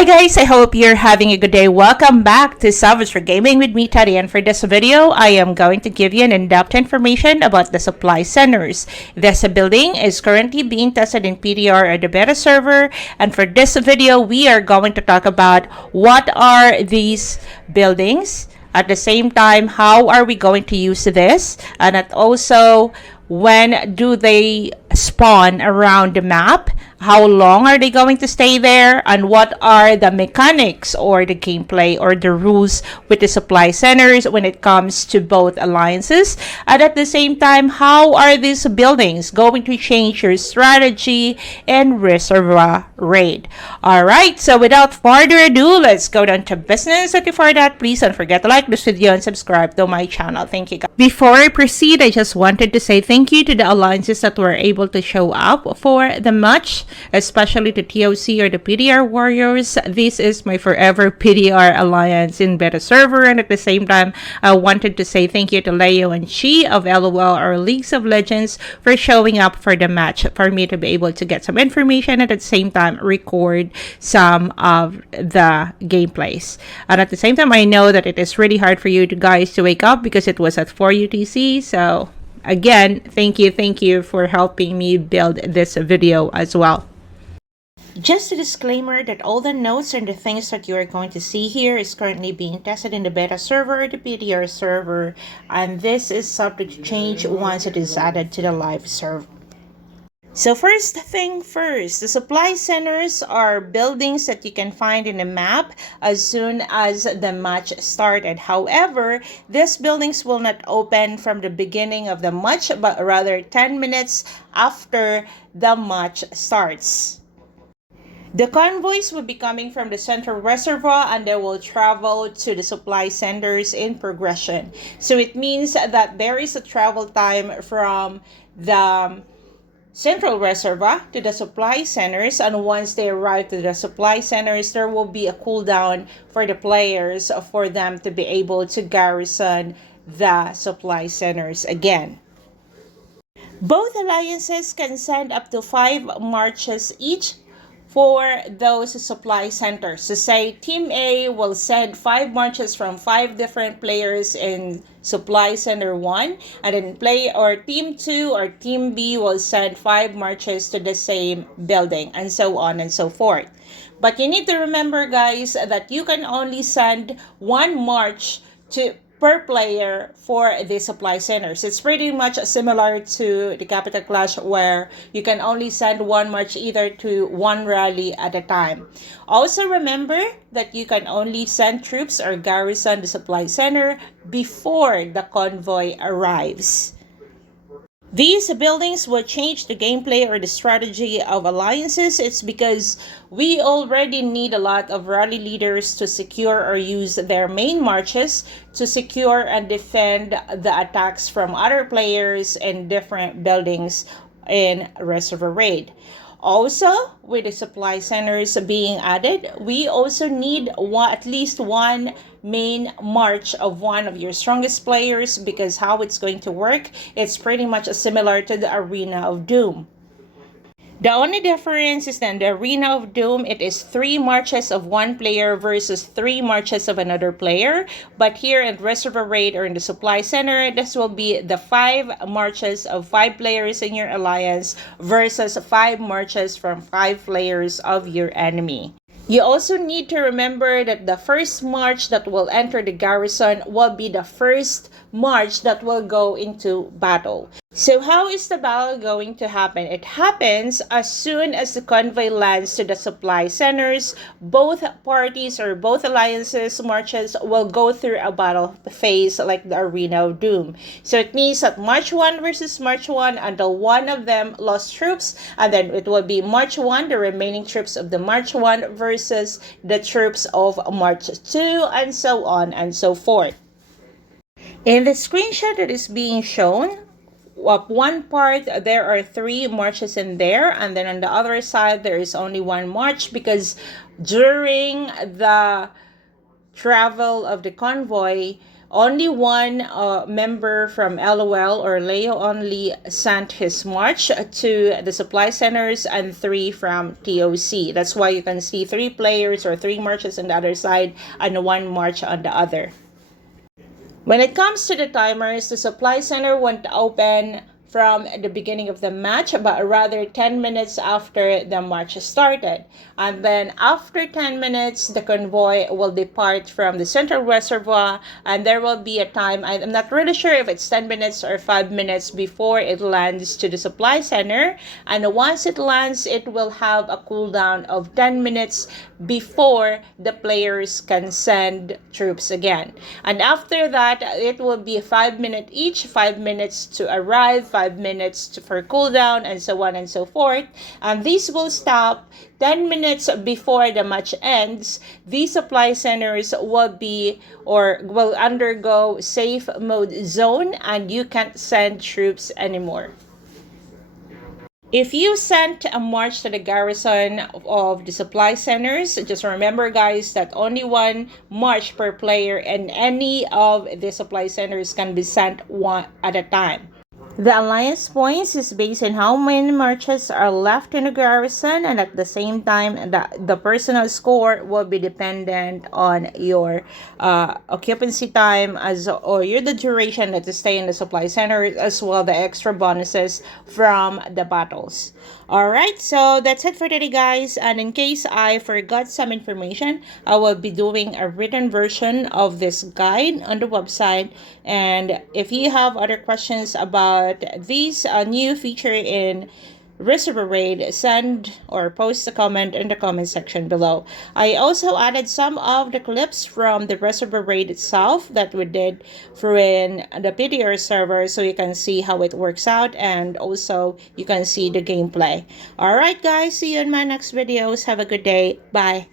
Hi guys, I hope you're having a good day. Welcome back to Savagery Gaming with me, Teddy. And for this video, I am going to give you an in-depth information about the supply centers. This building is currently being tested in PDR or the beta server. And for this video, we are going to talk about what are these buildings. At the same time, how are we going to use this? And also, when do they spawn around the map? How long are they going to stay there? And what are the mechanics or the gameplay or the rules with the supply centers when it comes to both alliances? And at the same time, how are these buildings going to change your strategy in Reservoir Raid? Alright, so without further ado, let's go down to business. And before that, please don't forget to like this video and subscribe to my channel. Thank you guys. Before I proceed, I just wanted to say thank you to the alliances that were able to show up for the match, especially the TOC or the PDR Warriors. This is my forever PDR alliance in beta server, and at the same time, I wanted to say thank you to Leo and Chi of LOL or Leagues of Legends for showing up for the match for me to be able to get some information and at the same time record some of the gameplays. And at the same time, I know that it is really hard for you guys to wake up because it was at 4 UTC, so again, thank you for helping me build this video as well. Just a disclaimer that all the notes and the things that you are going to see here is currently being tested in the beta server, the PDR server, and this is subject to change once it is added to the live server. So first thing first, the supply centers are buildings that you can find in the map as soon as the match started. However, these buildings will not open from the beginning of the match, but rather 10 minutes after the match starts. The convoys will be coming from the central reservoir and they will travel to the supply centers in progression. So it means that there is a travel time from the central reservoir to the supply centers, and once they arrive to the supply centers, there will be a cooldown for the players for them to be able to garrison the supply centers again. Both alliances can send up to 5 marches each for those supply centers. So say Team A will send 5 marches from 5 different players in supply center 1, and then Team 2 or Team B will send 5 marches to the same building, and so on and so forth. But you need to remember, guys, that you can only send 1 march per player for the supply centers. It's pretty much similar to the Capital Clash where you can only send 1 march either to 1 rally at a time. Also remember that you can only send troops or garrison the supply center before the convoy arrives. These buildings will change the gameplay or the strategy of alliances. It's because we already need a lot of rally leaders to secure or use their main marches to secure and defend the attacks from other players in different buildings in Reservoir Raid. Also, with the supply centers being added, we also need at least 1 main march of one of your strongest players, because how it's going to work, it's pretty much similar to the Arena of Doom. The only difference is that in the Arena of Doom, it is 3 marches of 1 player versus 3 marches of another player. But here in Reservoir Raid or in the Supply Center, this will be the 5 marches of 5 players in your alliance versus 5 marches from 5 players of your enemy. You also need to remember that the first march that will enter the garrison will be the first march that will go into battle. So how is the battle going to happen? It happens as soon as the convoy lands to the supply centers. Both parties or both alliances marches will go through a battle phase like the Arena of Doom. So it means that March 1 versus March 1 until one of them lost troops, and then it will be March 1, the remaining troops of the March 1 versus the troops of March 2, and so on and so forth. In the screenshot that is being shown, one part there are 3 marches in there, and then on the other side there is only 1 march, because during the travel of the convoy, only one member from LOL or Leo only sent his march to the supply centers, and 3 from TOC. That's why you can see 3 players or 3 marches on the other side and 1 march on the other. When it comes to the timers, the supply center won't open from the beginning of the match, but rather 10 minutes after the match started. And then after 10 minutes, the convoy will depart from the central reservoir, and there will be a time, I'm not really sure if it's 10 minutes or 5 minutes before it lands to the supply center. And once it lands, it will have a cooldown of 10 minutes before the players can send troops again. And after that, it will be 5 minutes each, 5 minutes to arrive, 5 minutes for cooldown, and so on and so forth. And these will stop 10 minutes before the match ends. These supply centers will be or will undergo safe mode zone, and you can't send troops anymore. If you sent a march to the garrison of the supply centers, just remember guys that only 1 march per player, and any of the supply centers can be sent one at a time. The alliance points is based on how many marches are left in the garrison, and at the same time, the personal score will be dependent on your occupancy time or the duration that you stay in the supply center, as well the extra bonuses from the battles. Alright, so that's it for today guys, and in case I forgot some information, I will be doing a written version of this guide on the website. And if you have other questions about this new feature in Reservoir Raid, send or post a comment in the comment section below. I also added some of the clips from the Reservoir Raid itself that we did for in the PDR server, so you can see how it works out, and also you can see the gameplay. Alright guys, see you in my next videos. Have a good day. Bye.